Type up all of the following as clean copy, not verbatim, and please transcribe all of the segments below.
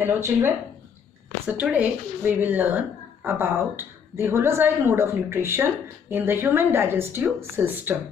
Hello children. So today we will learn about the holozoid mode of nutrition in the human digestive system.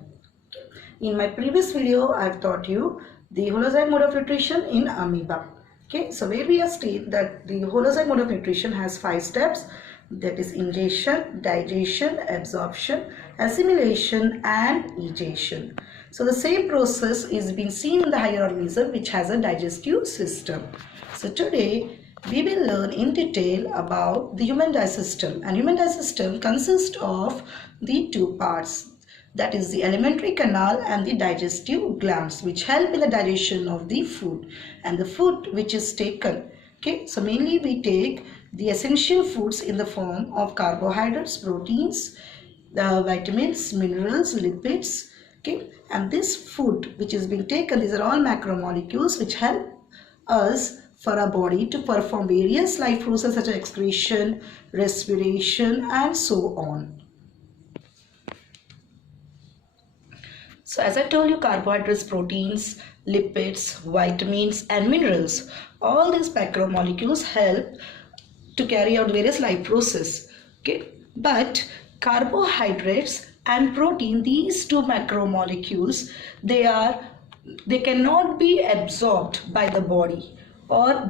In my previous video I have taught you the holozoid mode of nutrition in amoeba. Okay, so where we have stated that the holozoid mode of nutrition has 5 steps, that is ingestion, digestion, absorption, assimilation and egestion. So the same process is being seen in the higher organism which has a digestive system. So today we will learn in detail about the human digestive system, and human digestive system consists of the two parts, that is the alimentary canal and the digestive glands, which help in the digestion of the food and the food which is taken. Okay, so mainly we take the essential foods in the form of carbohydrates, proteins, the vitamins, minerals, lipids. Okay, and this food which is being taken, these are all macromolecules which help us for our body to perform various life processes such as excretion, respiration and so on. So as I told you, carbohydrates, proteins, lipids, vitamins and minerals, all these macromolecules help to carry out various life processes. Okay, but carbohydrates and protein, these two macromolecules, they cannot be absorbed by the body, or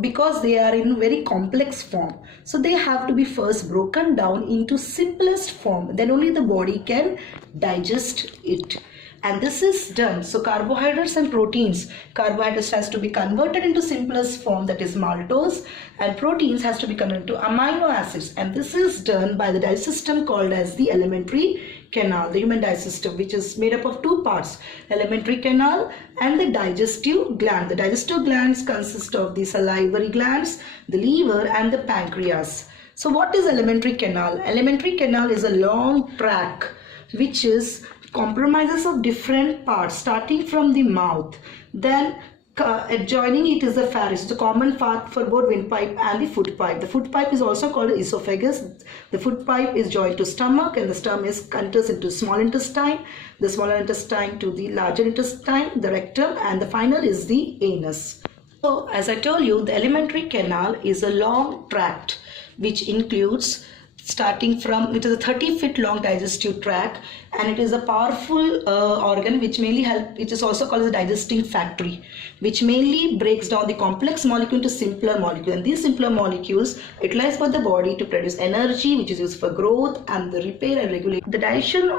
because they are in very complex form, so they have to be first broken down into simplest form, then only the body can digest it. And this is done. So carbohydrates and proteins, carbohydrates has to be converted into simplest form, that is maltose, and proteins has to be converted to amino acids, and this is done by the digestive system called as the alimentary canal, the human digestive system, which is made up of two parts, alimentary canal and the digestive gland. The digestive glands consist of the salivary glands, the liver and the pancreas. So what is alimentary canal? Alimentary canal is a long tract which is comprises of different parts starting from the mouth, then adjoining it is the pharynx, the common part for both windpipe and the food pipe. The food pipe is also called esophagus. The food pipe is joined to stomach, and the stomach enters into small intestine, the smaller intestine to the larger intestine, the rectum, and the final is the anus. So as I told you, the alimentary canal is a long tract which includes starting from, it is a 30-foot long digestive tract, and it is a powerful organ which mainly it is also called as a digesting factory, which mainly breaks down the complex molecule into simpler molecules, and these simpler molecules utilize for the body to produce energy which is used for growth and the repair and regulation. The digestion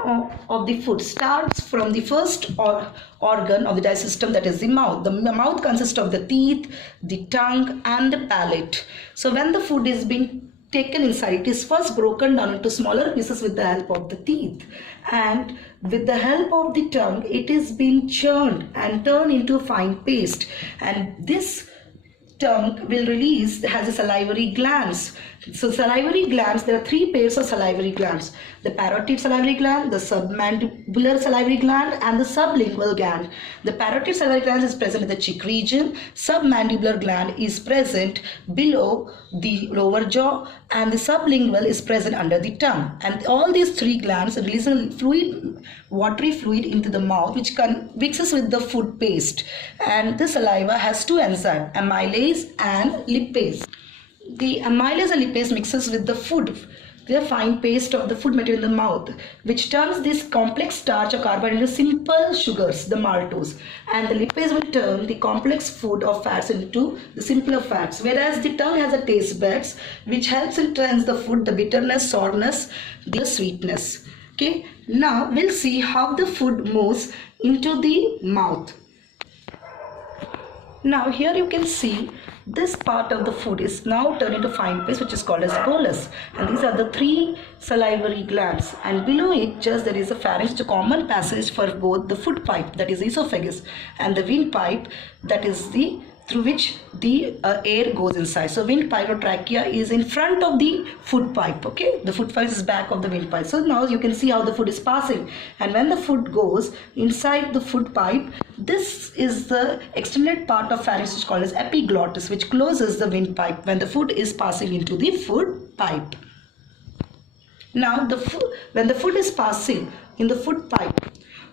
of the food starts from the first organ of the digestive system, that is the mouth. The mouth consists of the teeth, the tongue and the palate. So when the food is being taken inside, it is first broken down into smaller pieces with the help of the teeth, and with the help of the tongue it is being churned and turned into fine paste, and this tongue will release, has a salivary glands. So salivary glands, there are 3 pairs of salivary glands: the parotid salivary gland, the submandibular salivary gland and the sublingual gland. The parotid salivary gland is present in the cheek region, submandibular gland is present below the lower jaw, and the sublingual is present under the tongue. And all these 3 glands release a fluid, watery fluid into the mouth which mixes with the food paste, and the saliva has 2 enzymes, amylase and lipase. The amylase and lipase mixes with the food, the fine paste of the food material in the mouth, which turns this complex starch or carbohydrate into simple sugars, the maltose, and the lipase will turn the complex food of fats into the simpler fats, whereas the tongue has a taste buds which helps in turns the food, the bitterness, sourness, the sweetness. Okay, now we'll see how the food moves into the mouth. Now here you can see this part of the food is now turned into fine paste which is called as bolus, and these are the 3 salivary glands, and below it just there is a pharynx, which is a common passage for both the food pipe, that is esophagus, and the windpipe, that is the through which the air goes inside. So windpipe or trachea is in front of the food pipe. Okay, the food pipe is back of the windpipe. So now you can see how the food is passing, and when the food goes inside the food pipe, this is the extended part of pharynx which is called as epiglottis, which closes the windpipe when the food is passing into the food pipe. Now when the food is passing in the food pipe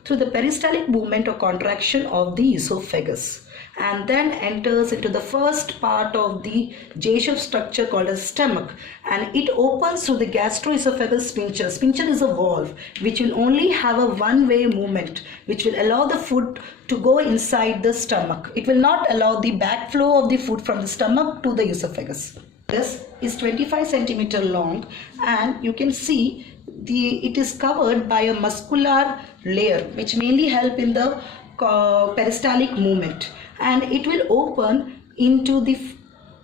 through the peristaltic movement or contraction of the esophagus, and then enters into the first part of the J-shaped structure called as stomach, and it opens through the gastroesophageal sphincter. Sphincter is a valve which will only have a one-way movement, which will allow the food to go inside the stomach. It will not allow the backflow of the food from the stomach to the esophagus. This is 25 centimeter long, and you can see it is covered by a muscular layer which mainly help in the peristaltic movement, and it will open into the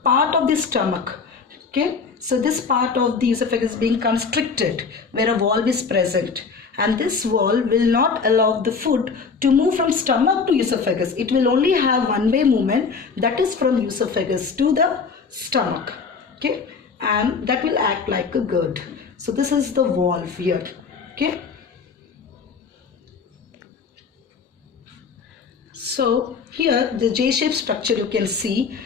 part of the stomach. Okay, so this part of the esophagus is being constricted where a valve is present, and this valve will not allow the food to move from stomach to esophagus. It will only have one-way movement, that is from esophagus to the stomach. Okay, and that will act like a gird. So this is the valve here. Okay, so here the J-shaped structure, you can see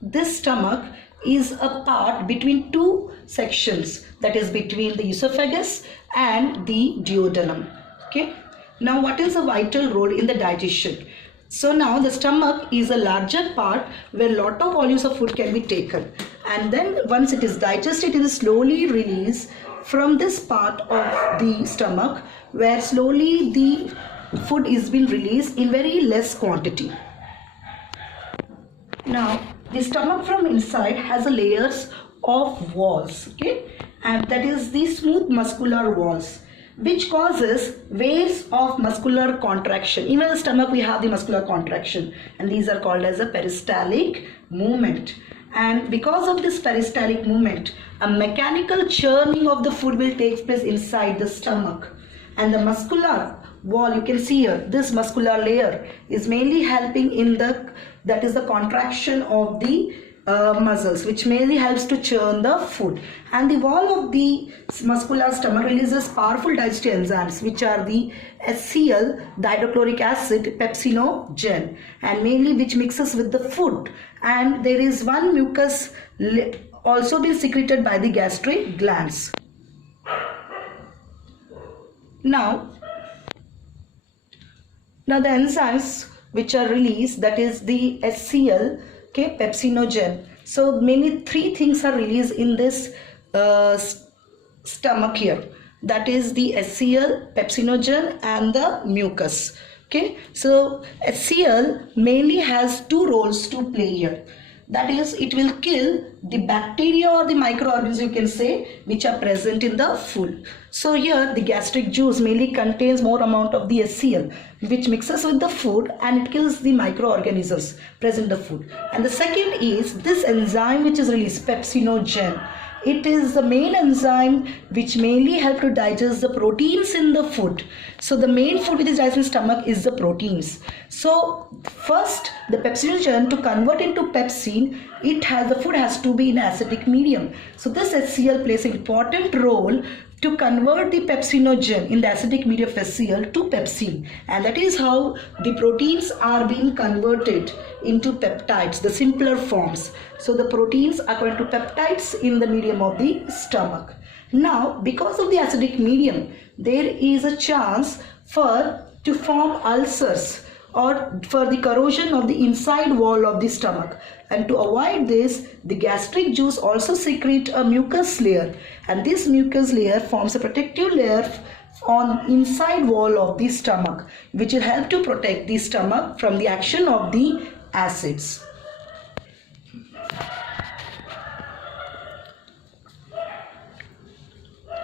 this stomach is a part between two sections, that is between the esophagus and the duodenum. Okay, now what is the vital role in the digestion? So now the stomach is a larger part where lot of volumes of food can be taken, and then once it is digested, it is slowly released from this part of the stomach, where slowly the food is being released in very less quantity. Now the stomach from inside has a layers of walls, okay, and that is the smooth muscular walls, which causes waves of muscular contraction. Even in the stomach we have the muscular contraction, and these are called as a peristaltic movement. And because of this peristaltic movement, a mechanical churning of the food will take place inside the stomach, and the muscular wall, you can see here, this muscular layer is mainly helping in the, that is the contraction of the muscles, which mainly helps to churn the food. And the wall of the muscular stomach releases powerful digestive enzymes, which are the HCl, the hydrochloric acid, pepsinogen, and mainly which mixes with the food. And there is one mucus also being secreted by the gastric glands. Now the enzymes which are released, that is the HCl, okay, pepsinogen. So mainly three things are released in this stomach here, that is the HCl, pepsinogen, and the mucus. Okay, so HCl mainly has two roles to play here. That is, it will kill the bacteria or the microorganisms, you can say, which are present in the food. So here the gastric juice mainly contains more amount of the HCl, which mixes with the food and it kills the microorganisms present in the food. And the second is this enzyme which is released, pepsinogen. It is the main enzyme which mainly help to digest the proteins in the food. So the main food which is digested in the stomach is the proteins. So first the pepsinogen, to convert into pepsin, the food has to be in acidic medium. So this HCl plays an important role to convert the pepsinogen in the acidic medium of HCl to pepsin, and that is how the proteins are being converted into peptides, the simpler forms. So the proteins are going to peptides in the medium of the stomach. Now because of the acidic medium, there is a chance to form ulcers or for the corrosion of the inside wall of the stomach. And to avoid this, the gastric juice also secrete a mucus layer, and this mucus layer forms a protective layer on inside wall of the stomach, which will help to protect the stomach from the action of the acids.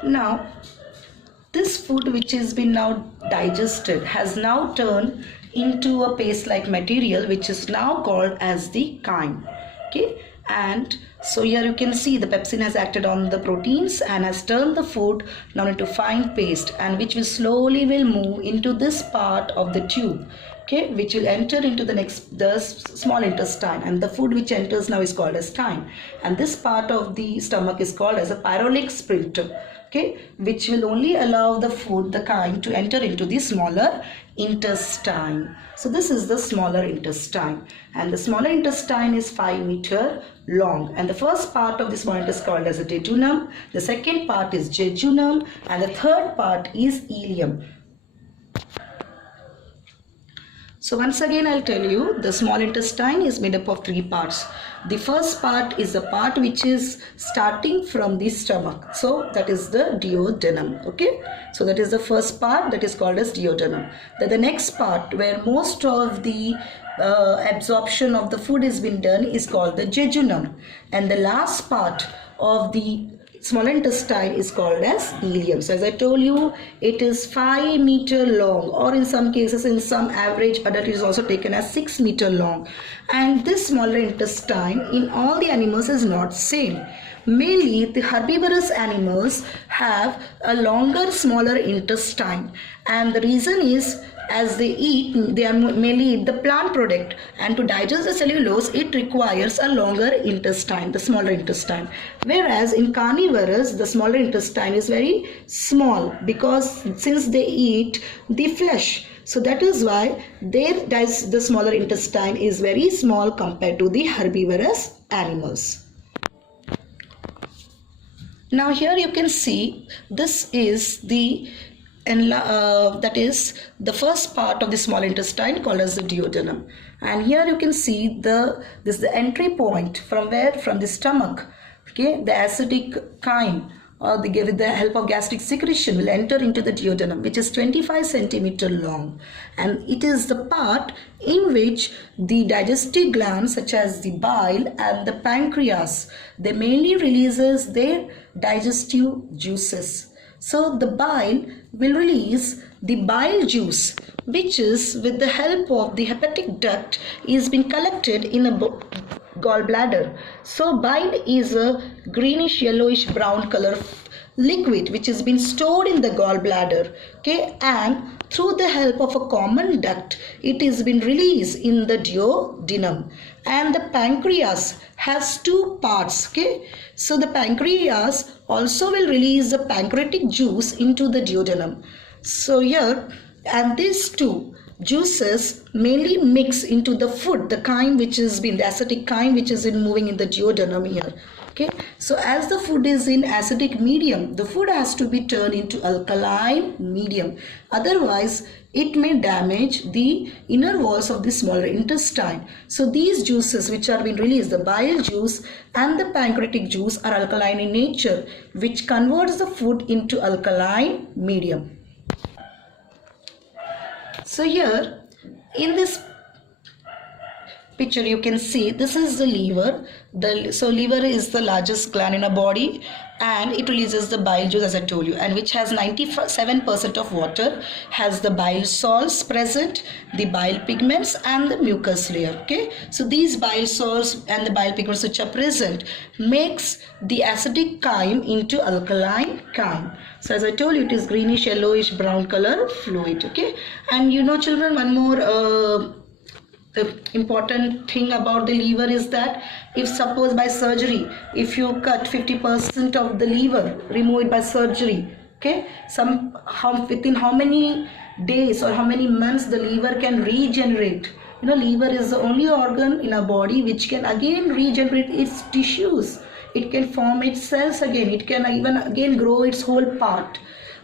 Now this food which has been now digested has now turned into a paste-like material, which is now called as the chyme. Okay, and so here you can see the pepsin has acted on the proteins and has turned the food now into fine paste, and which will slowly move into this part of the tube, okay, which will enter into the small intestine, and the food which enters now is called as chyme, and this part of the stomach is called as a pyrolic sphincter, okay, which will only allow the food, the chyme, to enter into the smaller intestine. So this is the smaller intestine, and the smaller intestine is 5 meters long, and the first part of the small intestine is called as a duodenum, the second part is jejunum, and the third part is ileum. So once again I'll tell you, the small intestine is made up of three parts. The first part is the part which is starting from the stomach. So that is the duodenum. Okay. So that is the first part, that is called as duodenum. Then the next part where most of the absorption of the food has been done is called the jejunum. And the last part of the small intestine is called as ileum. So as I told you, it is 5 meter long, or in some cases, in some average adult, it is also taken as 6 meter long. And this smaller intestine in all the animals is not same. Mainly the herbivorous animals have a longer, smaller intestine, and the reason is, as they eat, they are mainly eat the plant product, and to digest the cellulose it requires a longer intestine, the smaller intestine. Whereas in carnivorous, the smaller intestine is very small, because since they eat the flesh, so that is why the smaller intestine is very small compared to the herbivorous animals. Now here you can see, this is the that is the first part of the small intestine called as the duodenum, and here you can see this is the entry point from the stomach. Okay, the acidic chyme, or with the help of gastric secretion, will enter into the duodenum, which is 25 centimeter long, and it is the part in which the digestive glands such as the bile and the pancreas, they mainly releases their digestive juices. So the bile will release the bile juice, which is with the help of the hepatic duct is been collected in a gallbladder. So bile is a greenish yellowish brown color liquid which has been stored in the gallbladder. Okay, and through the help of a common duct, it is been released in the duodenum. And the pancreas has two parts. Okay, so the pancreas also will release the pancreatic juice into the duodenum. So here, and these two juices mainly mix into the food, the chyme which has been the acidic chyme which is in moving in the duodenum here. Okay, so as the food is in acidic medium, the food has to be turned into alkaline medium, otherwise it may damage the inner walls of the smaller intestine. So these juices which are being released, the bile juice and the pancreatic juice, are alkaline in nature, which converts the food into alkaline medium. So here in this picture you can see, this is the liver. So liver is the largest gland in a body, and it releases the bile juice as I told you, and which has 97% of water, has the bile salts present, the bile pigments and the mucus layer. Okay, so these bile salts and the bile pigments which are present makes the acidic chyme into alkaline chyme. So as I told you, it is greenish yellowish brown color fluid. Okay, and you know children, one more the important thing about the liver is that if suppose by surgery, if you cut 50% of the liver, remove it by surgery, okay, within how many days or how many months the liver can regenerate. You know, liver is the only organ in our body which can again regenerate its tissues. It can form its cells again. It can even again grow its whole part.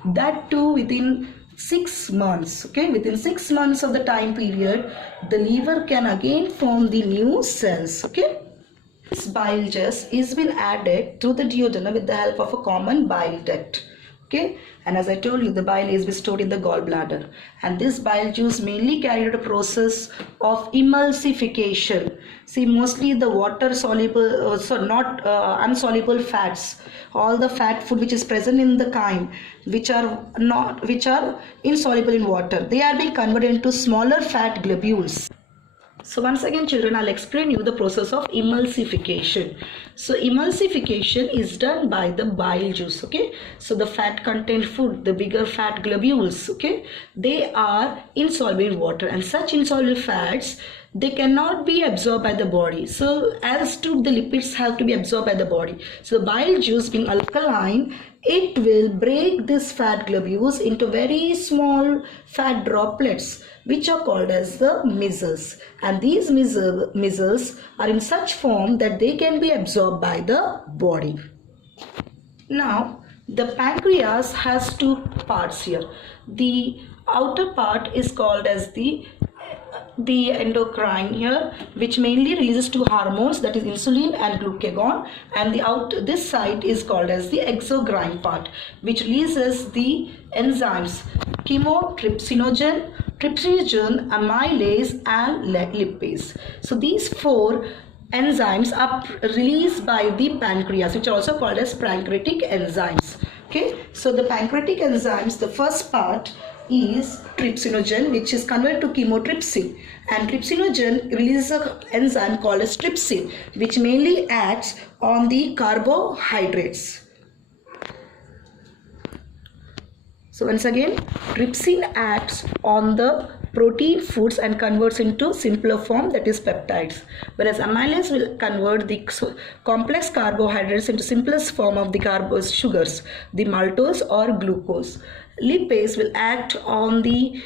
That too within 6 months. Okay, within 6 months of the time period, the liver can again form the new cells. Okay, this bile juice is been added to the duodenum with the help of a common bile duct. Okay, and as I told you, the bile is stored in the gallbladder, and this bile juice mainly carried a process of emulsification. See, mostly the water soluble, not unsoluble fats, all the fat food which is present in the chyme, which are insoluble in water, they are being converted into smaller fat globules. So once again children, I'll explain you the process of emulsification. So emulsification is done by the bile juice. Okay, so the fat content food, the bigger fat globules, okay, they are insoluble in water, and such insoluble fats, they cannot be absorbed by the body. So as to the lipids have to be absorbed by the body. So the bile juice being alkaline, it will break this fat globules into very small fat droplets, which are called as the micelles, and these micelles are in such form that they can be absorbed by the body. Now the pancreas has two parts here. The outer part is called as the the endocrine here, which mainly releases two hormones, that is insulin and glucagon, and this side is called as the exocrine part, which releases the enzymes chymotrypsinogen, trypsinogen, amylase and lipase. So these four enzymes are released by the pancreas, which are also called as pancreatic enzymes. Okay, so the pancreatic enzymes, the first part is trypsinogen, which is converted to chymotrypsin, and trypsinogen releases an enzyme called as trypsin, which mainly acts on the carbohydrates. So once again, trypsin acts on the protein foods and converts into simpler form, that is peptides, whereas amylase will convert the complex carbohydrates into simplest form of the sugars, the maltose or glucose. Lipase will act on the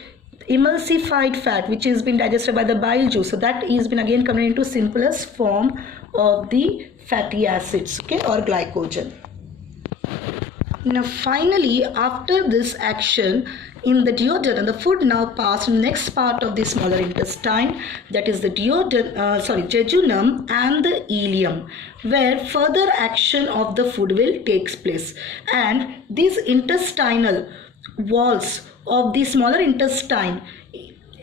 emulsified fat, which has been digested by the bile juice, so that is been again converted into simplest form of the fatty acids, okay, or glycogen. Now finally, after this action in the duodenum, the food now passed to the next part of the smaller intestine, that is the jejunum and the ileum, where further action of the food will takes place, and these intestinal walls of the smaller intestine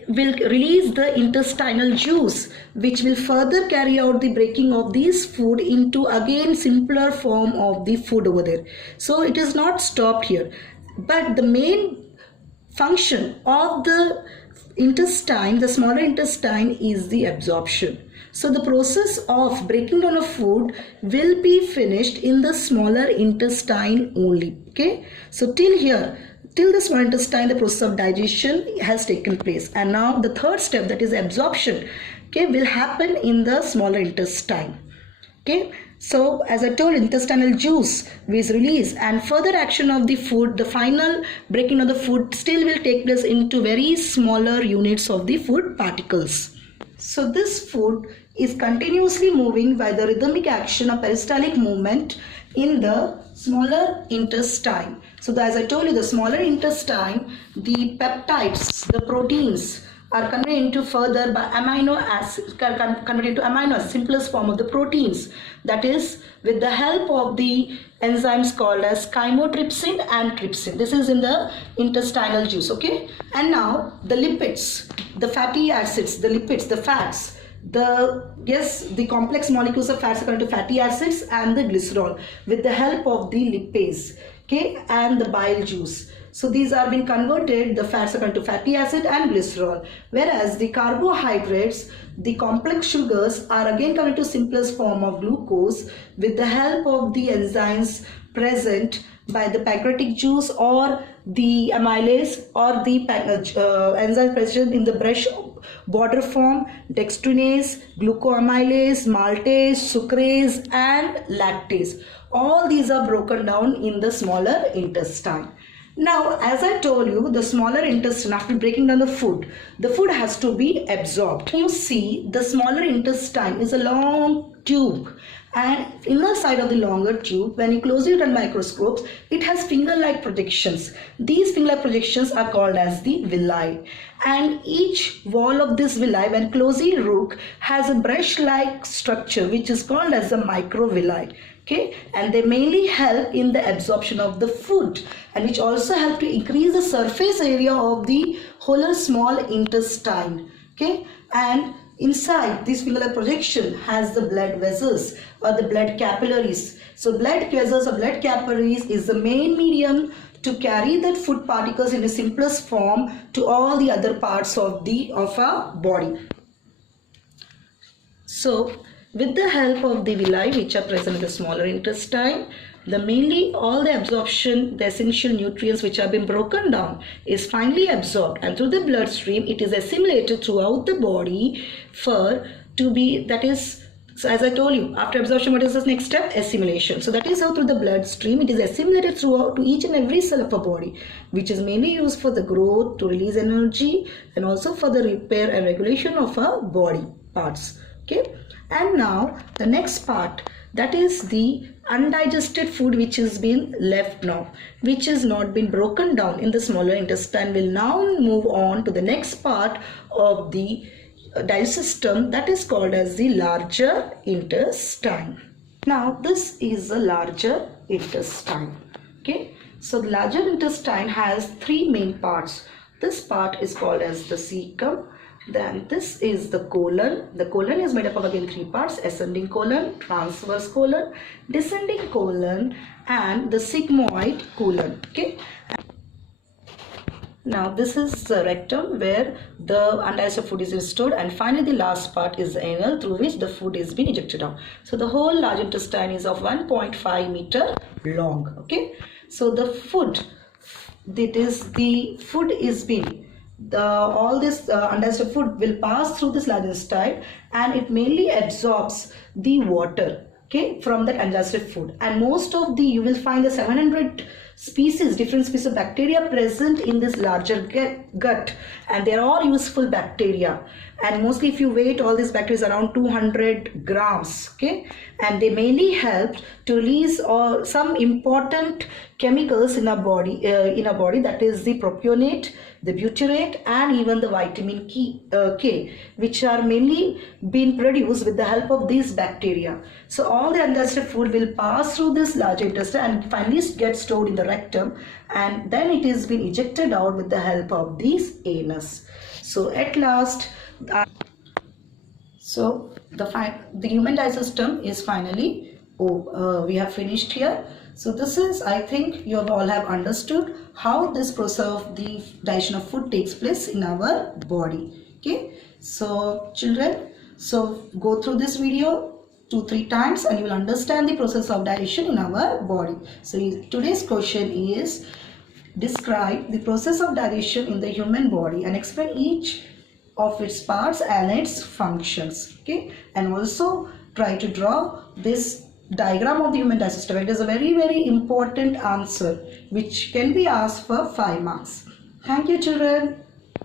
will release the intestinal juice, which will further carry out the breaking of these food into again simpler form of the food over there. So it is not stopped here, but the main function of the intestine, the smaller intestine, is the absorption. So the process of breaking down of food will be finished in the smaller intestine only. Okay, so till the small intestine, the process of digestion has taken place, and now the third step, that is absorption, okay, will happen in the smaller intestine. Okay, so as I told, intestinal juice is released, and further action of the food, the final breaking of the food, still will take place into very smaller units of the food particles. So this food is continuously moving by the rhythmic action of peristaltic movement in the smaller intestine. So as I told you, the smaller intestine, the peptides, the proteins are converted into further by amino acids, converted into amino acids, simplest form of the proteins, that is with the help of the enzymes called as chymotrypsin and trypsin. This is in the intestinal juice. Okay, and now the lipids, the fatty acids, the lipids, the fats, the complex molecules of fats are converted to fatty acids and the glycerol with the help of the lipase, okay, and the bile juice. So these are being converted, the fats are converted to fatty acid and glycerol, whereas the carbohydrates, the complex sugars, are again converted to simplest form of glucose with the help of the enzymes present by the pancreatic juice or the amylase or the enzyme present in the brush border form, dextrinase, glucoamylase, maltase, sucrase and lactase. All these are broken down in the smaller intestine. Now, as I told you, the smaller intestine, after breaking down the food has to be absorbed. You see, the smaller intestine is a long tube, and inner side of the longer tube, when you closely look at microscopes, it has finger-like projections. These finger-like projections are called as the villi, and each wall of this villi, when closely look, has a brush-like structure which is called as the microvilli. Okay, and they mainly help in the absorption of the food, and which also help to increase the surface area of the whole small intestine. Okay, and inside this finger-like projection has the blood vessels or the blood capillaries. So blood vessels or blood capillaries is the main medium to carry that food particles in the simplest form to all the other parts of our body. So with the help of the villi, which are present in the smaller intestine, mainly all the absorption, the essential nutrients which have been broken down is finally absorbed, and through the bloodstream it is assimilated throughout the body so as I told you, after absorption, what is the next step? Assimilation. So that is how through the bloodstream it is assimilated throughout to each and every cell of a body, which is mainly used for the growth, to release energy, and also for the repair and regulation of our body parts. Okay. And now the next part, that is the undigested food which has been left now, which has not been broken down in the smaller intestine, will now move on to the next part of the digestive system that is called as the larger intestine. Now this is the larger intestine. Okay, so the larger intestine has three main parts. This part is called as the cecum. Then this is the colon. The colon is made up of again three parts: ascending colon, transverse colon, descending colon, and the sigmoid colon. Okay. Now this is the rectum where the undigested food is stored, and finally the last part is the anal through which the food is being ejected out. So the whole large intestine is of 1.5 meter long. Okay. So the food, that is the food is being all this undigested food will pass through this large intestine, and it mainly absorbs the water, okay, from that undigested food. And most of the, you will find the 700 species, different species of bacteria present in this larger gut, and they are all useful bacteria. And mostly if you weight all these bacteria is around 200 grams, okay, and they mainly help to release some important chemicals in our body, that is the propionate, the butyrate, and even the vitamin K, which are mainly being produced with the help of these bacteria. So all the undigested food will pass through this large intestine and finally get stored in the rectum, and then it is being ejected out with the help of these anus. So at last, so the human digestive system is finally we have finished here. So this is, I think you all have understood how this process of the digestion of food takes place in our body. Okay, so children, so go through this video 2-3 times and you will understand the process of digestion in our body. So today's question is, describe the process of digestion in the human body and explain each of its parts and its functions. Okay, and also try to draw this diagram of the human digestive system. It is a very important answer which can be asked for 5 marks. Thank you, children.